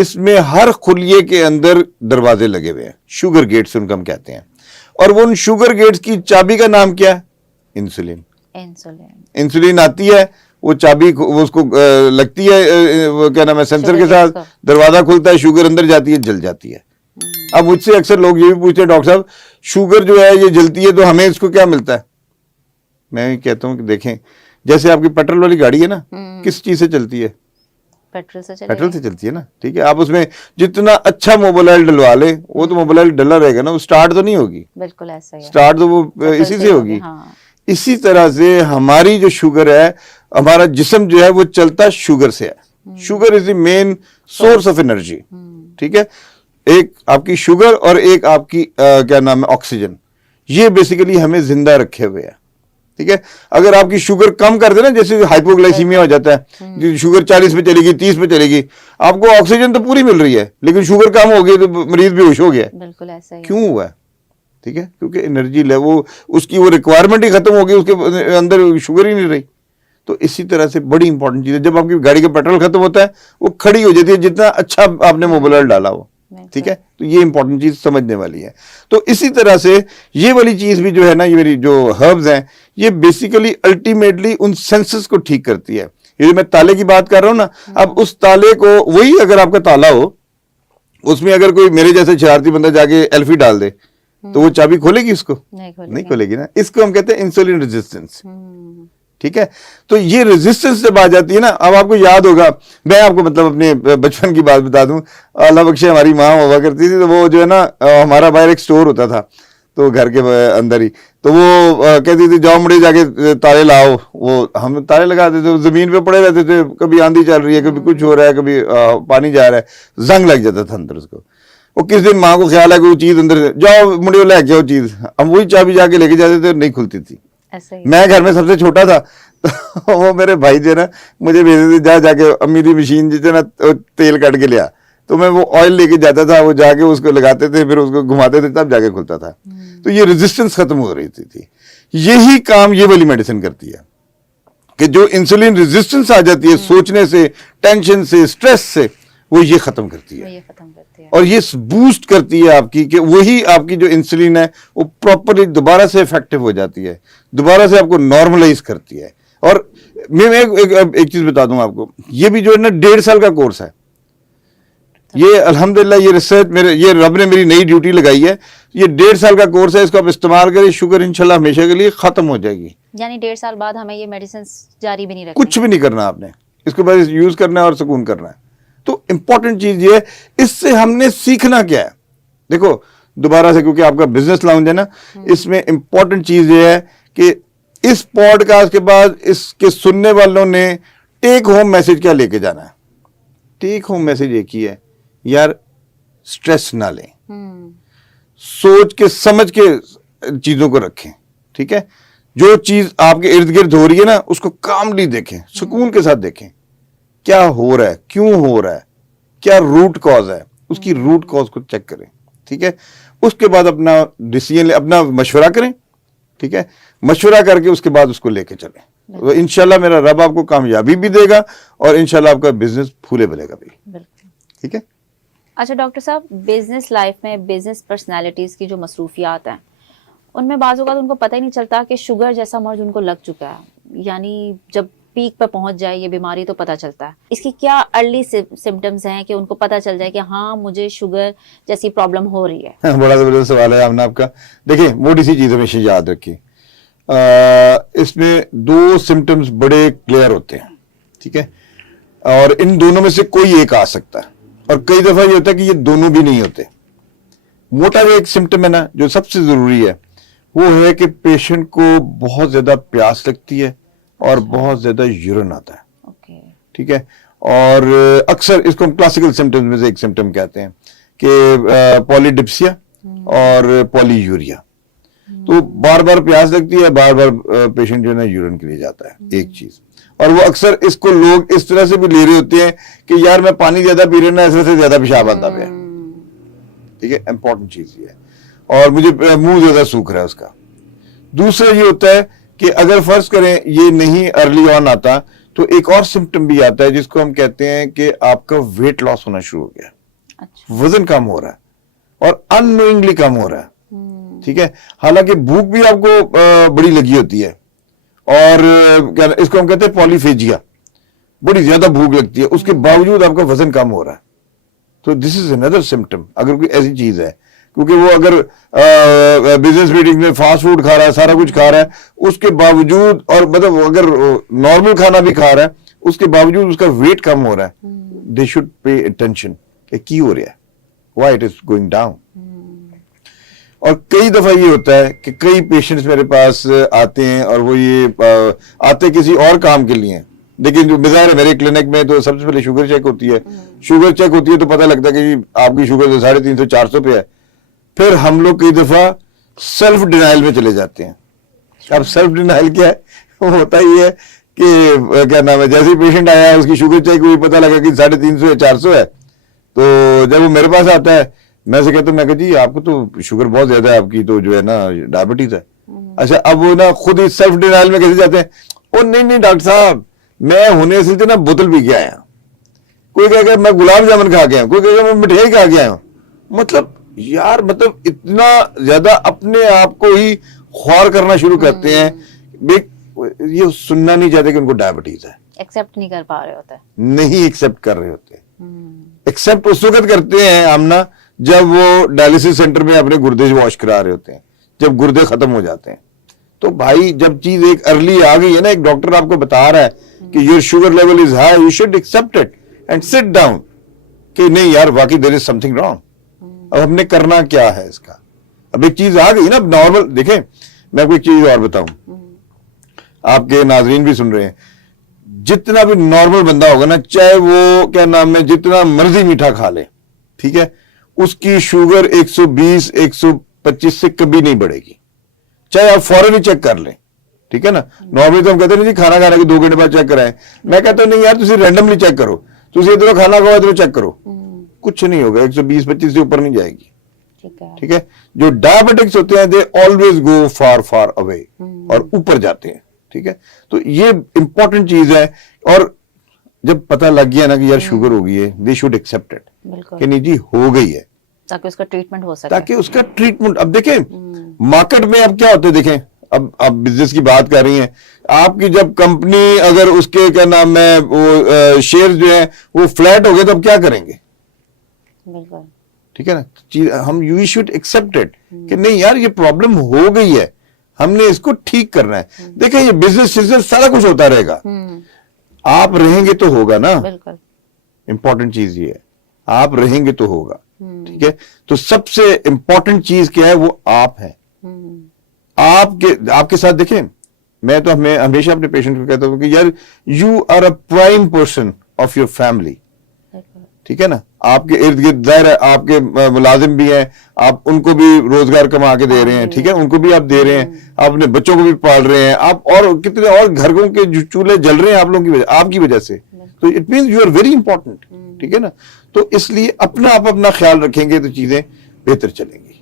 इसमें हर खुलिये के अंदर दरवाजे लगे हुए हैं, शुगर गेट्स उनको हम कहते हैं। और वो उन शुगर गेट्स की चाबी का नाम क्या है? इंसुलिन। इंसुलिन आती है, वो चाबी वो उसको लगती है, वो क्या नाम है, सेंसर के साथ, दरवाजा खुलता है, शुगर अंदर जाती है, जल जाती है। अब मुझसे अक्सर लोग ये भी पूछते हैं, डॉक्टर साहब शुगर जो है ये जलती है तो हमें इसको क्या मिलता है? मैं कहता हूं कि देखें, जैसे आपकी पेट्रोल वाली गाड़ी है ना, किस चीज से चलती है? पेट्रोल से चलती है ना, ठीक है। आप उसमें जितना अच्छा मोबाइल ऑयल डलवा ले, वो तो मोबाइल ऑयल डला रहेगा ना, वो स्टार्ट तो नहीं होगी। बिल्कुल ऐसा ही है, स्टार्ट तो वो इसी से होगी। हाँ। इसी तरह से हमारी जो शुगर है, हमारा जिस्म जो है वो चलता शुगर से है। Sugar is the main source of energy, ठीक है। एक आपकी शुगर और एक आपकी क्या नाम है, ऑक्सीजन, ये बेसिकली हमें जिंदा रखे हुए है, ठीक है। अगर आपकी शुगर कम कर दे ना, जैसे हाइपोग्लाइसीमिया हो जाता है, शुगर 40 पे चलेगी, 30 पे चलेगी, आपको ऑक्सीजन तो पूरी मिल रही है लेकिन शुगर कम हो गई तो मरीज बेहोश हो गया। बिल्कुल ऐसा ही। क्यों हुआ है? ठीक है, क्योंकि एनर्जी लेवल उसकी वो रिक्वायरमेंट ही खत्म हो गई, उसके अंदर शुगर ही नहीं रही। तो इसी तरह से बड़ी इंपॉर्टेंट चीज है, जब आपकी गाड़ी का पेट्रोल खत्म होता है वो खड़ी हो जाती है, जितना अच्छा आपने मोबाइल ऑयल डाला हो, ठीक है। तो ये इंपॉर्टेंट चीज समझने वाली है। तो इसी तरह से ये वाली चीज भी जो है ना, ये मेरी जो हर्ब्स हैं, ये बेसिकली अल्टीमेटली उन सेंसेस को ठीक करती है। ये जो मैं ताले की बात कर रहा हूं ना, अब उस ताले को, वही अगर आपका ताला हो, उसमें अगर कोई मेरे जैसे शरारती बंदा जाके एल्फी डाल दे तो वो चाबी खोलेगी? उसको नहीं खोलेगी ना। इसको हम कहते हैं इंसुलिन रेजिस्टेंस, ठीक है। तो ये रेजिस्टेंस जब आ जाती है ना, अब आपको याद होगा, मैं आपको मतलब अपने बचपन की बात बता दूं, अल्लाह बख्शे हमारी माँ हुआ करती थी, तो वो जो है ना, हमारा बाहर एक स्टोर होता था तो घर के अंदर ही, तो वो कहती थी जाओ मुड़े जाके ताले लाओ। वो हम ताले लगाते थे, जमीन पे पड़े रहते थे, कभी आंधी चल रही है, कभी कुछ हो रहा है, कभी पानी जा रहा है, जंग लग जाता था अंदर उसको। वो किस दिन माँ को ख्याल है कि वो चीज अंदर, जाओ मुड़े लेके आओ चीज, हम वही चाबी जाके लेके जाते थे, नहीं खुलती थी। मैं घर में सबसे छोटा था, तो वो मेरे भाई जो है ना मुझे भेजते थे, जाके अम्मी की मशीन जो ना तेल काट के लिया, तो मैं वो ऑयल लेके जाता था, वो जाके उसको लगाते थे, फिर उसको घुमाते थे, तब जाके खुलता था। तो ये रेजिस्टेंस खत्म हो रही थी। यही काम ये वाली मेडिसिन करती है कि जो इंसुलिन रेजिस्टेंस आ जाती है सोचने से, टेंशन से, स्ट्रेस से, वो ये खत्म करती है। और ये बूस्ट करती है आपकी, कि वही आपकी जो इंसुलिन है वो प्रॉपरली दोबारा से इफेक्टिव हो जाती है, दोबारा से आपको नॉर्मलाइज करती है। और मैं एक चीज बता दूं आपको, ये भी जो है ना 1.5 साल का कोर्स है। ये अल्हम्दुलिल्लाह ये रिसर्च ये रब ने मेरी नई ड्यूटी लगाई है। ये 1.5 साल का कोर्स है, इसको आप इस्तेमाल करें, शुगर इंशाल्लाह हमेशा के लिए खत्म हो जाएगी। यानी 1.5 साल बाद हमें ये मेडिसिन जारी भी नहीं रखनी, कुछ भी नहीं करना आपने, इसको बस यूज करना है और सुकून करना है। तो इंपॉर्टेंट चीज ये है, इससे हमने सीखना क्या है? देखो दोबारा से, क्योंकि आपका बिजनेस लाउंज है ना, इसमें इंपॉर्टेंट चीज ये है कि इस पॉडकास्ट के बाद इसके सुनने वालों ने टेक होम मैसेज क्या लेके जाना है? टेक होम मैसेज एक ही है यार, स्ट्रेस ना लें, सोच के समझ के चीजों को रखें, ठीक है। जो चीज आपके इर्द गिर्द हो रही है ना, उसको कामली देखें, सुकून के साथ देखें, क्या हो रहा है, क्यों हो रहा है, क्या रूट कॉज है, उसकी रूट कॉज को चेक करें, ठीक है। उसके बाद अपना डिसीजन ले, अपना मशवरा करें, ठीक है। मशवरा करके उसके बाद उसको लेके चलें, तो इंशाल्लाह मेरा रब आपको कामयाबी भी देगा और इंशाल्लाह आपका बिजनेस फूले बलेगा भी, ठीक है। अच्छा डॉक्टर साहब, बिजनेस लाइफ में बिजनेस पर्सनालिटीज की जो मसरूफियात हैं, उनमें बाज़ औक़ात उनको पता ही नहीं चलता कि शुगर जैसा मर्ज उनको लग चुका है। यानी जब पीक पर पहुंच जाए ये बीमारी तो पता चलता है। इसकी क्या अर्ली सिम्टम्स हैं कि उनको पता चल जाए कि हाँ मुझे शुगर जैसी प्रॉब्लम हो रही है? बड़ा जबरदस्त सवाल है आपने आपका। देखिए मोटी सी चीज हमेशा याद रखिए, इसमें 2 सिम्टम्स बड़े क्लियर होते हैं, ठीक है। और इन दोनों में से कोई एक आ सकता है, और कई दफा ये होता है कि ये दोनों भी नहीं होते। मोटा जो एक सिम्टम है ना, जो सबसे जरूरी है, वो है कि पेशेंट को बहुत ज्यादा प्यास लगती है और बहुत ज्यादा यूरिन आता है, ठीक है। और अक्सर इसको हम क्लासिकल सिम्टम्स में से एक सिम्टम कहते हैं कि पॉलीडिप्सिया और पॉलीयूरिया। तो बार बार प्यास लगती है, बार बार पेशेंट जो है ना यूरिन के लिए जाता है, एक चीज। और वो अक्सर इसको लोग इस तरह से भी ले रहे होते हैं कि यार मैं पानी ज्यादा पी रहा ना, इस वजह से ज्यादा पेशाब आता है, ठीक है। इंपॉर्टेंट चीज ये है। और मुझे मुंह ज्यादा सूख रहा है उसका। दूसरा ये होता है कि अगर फर्ज करें ये नहीं अर्ली ऑन आता तो एक और सिम्टम भी आता है जिसको हम कहते हैं कि आपका वेट लॉस होना शुरू हो गया, अच्छा। वजन कम हो रहा है और अननोइंगली कम हो रहा है, ठीक है। हालांकि भूख भी आपको बड़ी लगी होती है और क्या इसको हम कहते हैं पॉलीफेजिया, बड़ी ज्यादा भूख लगती है, उसके बावजूद आपका वजन कम हो रहा है। तो दिस इज अनदर सिम्टम, अगर कोई ऐसी चीज है, क्योंकि वो अगर बिजनेस मीटिंग में फास्ट फूड खा रहा है, सारा कुछ खा रहा है, उसके बावजूद, और मतलब अगर नॉर्मल खाना भी खा रहा है उसके बावजूद उसका वेट कम हो रहा है, दे शुड पे अटेंशन कि की हो रहा है, why it is going down. और कई दफा ये होता है कि कई पेशेंट्स मेरे पास आते हैं और वो ये आते किसी और काम के लिए, लेकिन जो मिजाज है मेरे क्लिनिक में तो सबसे पहले शुगर चेक होती है, शुगर चेक होती है तो पता लगता है कि जी आपकी शुगर 350 400 पे है। फिर हम लोग कई दफा सेल्फ डिनाइल में चले जाते हैं। अब सेल्फ डिनाइल क्या है, वो होता ही है कि क्या नाम है, जैसे पेशेंट आया उसकी शुगर चेक हुई, पता लगा कि 350 या 400 है, तो जब वो मेरे पास आता है मैं से कहता हूँ, मैं कहती जी आपको तो शुगर बहुत ज्यादा है, आपकी तो जो है ना डायबिटीज है। अच्छा, अब वो ना खुद ही सेल्फ डिनाइल में कैसे जाते हैं, ओ नहीं नहीं डॉक्टर साहब मैं होने से ना बोतल पी के आया, कोई कहेगा मैं गुलाब जामुन खा के आया, कोई कहेगा मैं मिठाई खा के आया। मतलब यार, मतलब इतना ज्यादा अपने आप को ही ख्वार करना शुरू करते हैं, ये सुनना नहीं चाहते कि उनको डायबिटीज है, एक्सेप्ट नहीं कर पा रहे होते, नहीं एक्सेप्ट कर रहे होते। एक्सेप्ट उस वक्त करते हैं हम ना जब वो डायलिसिस सेंटर में अपने गुर्दे वॉश करा रहे होते हैं, जब गुर्दे खत्म हो जाते हैं। तो भाई जब चीज एक अर्ली आ गई है ना, एक डॉक्टर आपको बता रहा है कि your sugar level is high, you should accept it and sit down कि नहीं यार वाकई देयर इज समथिंग रॉन्ग। अब हमने करना क्या है इसका, अब एक चीज आ गई ना नॉर्मल। देखें मैं कोई चीज और बताऊं, आपके नाजरीन भी सुन रहे हैं, जितना भी नॉर्मल बंदा होगा ना, चाहे वो क्या नाम है जितना मर्जी मीठा खा ले, ठीक है, उसकी शुगर 120 125 से कभी नहीं बढ़ेगी, चाहे आप फौरन ही चेक कर लें, ठीक है ना। नॉर्मली तो हम कहते हैं जी खाना खाने के 2 घंटे बाद चेक कराएं, मैं कहता हूं नहीं यार तुम रैंडमली चेक करो, तुम इधर खाना खाओ इधर चेक करो, कुछ नहीं होगा, 120-25 से ऊपर नहीं जाएगी, ठीक है। जो डायबिटिक्स होते हैं they always go far far away और ऊपर जाते हैं, ठीक है। तो ये इंपॉर्टेंट चीज है, और जब पता लग गया ना कि यार शुगर हो गई है, दे शुड एक्सेप्ट इट कि नहीं जी हो गई है, ताकि उसका ट्रीटमेंट हो सके, ताकि उसका ट्रीटमेंट। अब देखें मार्केट में अब क्या होता है, देखें अब आप बिजनेस की बात कर रही हैं, आपकी जब कंपनी अगर उसके क्या नाम है वो शेयर जो है वो फ्लैट हो गए तो अब क्या करेंगे, बिल्कुल, ठीक है ना। हम यू शुड एक्सेप्ट इट कि नहीं यार ये प्रॉब्लम हो गई है, हमने इसको ठीक करना है। देखिए ये बिजनेस सारा कुछ होता रहेगा, आप रहेंगे तो होगा ना, बिल्कुल इंपॉर्टेंट चीज ये है, आप रहेंगे तो होगा, ठीक है। तो सबसे इंपॉर्टेंट चीज क्या है, वो आप हैं। आपके साथ देखें, मैं तो हमेशा अपने पेशेंट को कहता हूं कि यार you are a prime person of your family, ठीक है ना। आपके इर्द गिर्द जाहिर है आपके मुलाजिम भी हैं, आप उनको भी रोजगार कमा के दे रहे हैं, ठीक है, उनको भी आप दे रहे हैं, आप अपने बच्चों को भी पाल रहे हैं, आप और कितने और घरों के चूल्हे जल रहे हैं आप लोगों की वजह, आपकी वजह से। तो it means you are very important, ठीक है ना। तो इसलिए आप अपना ख्याल रखेंगे तो चीजें बेहतर चलेंगी।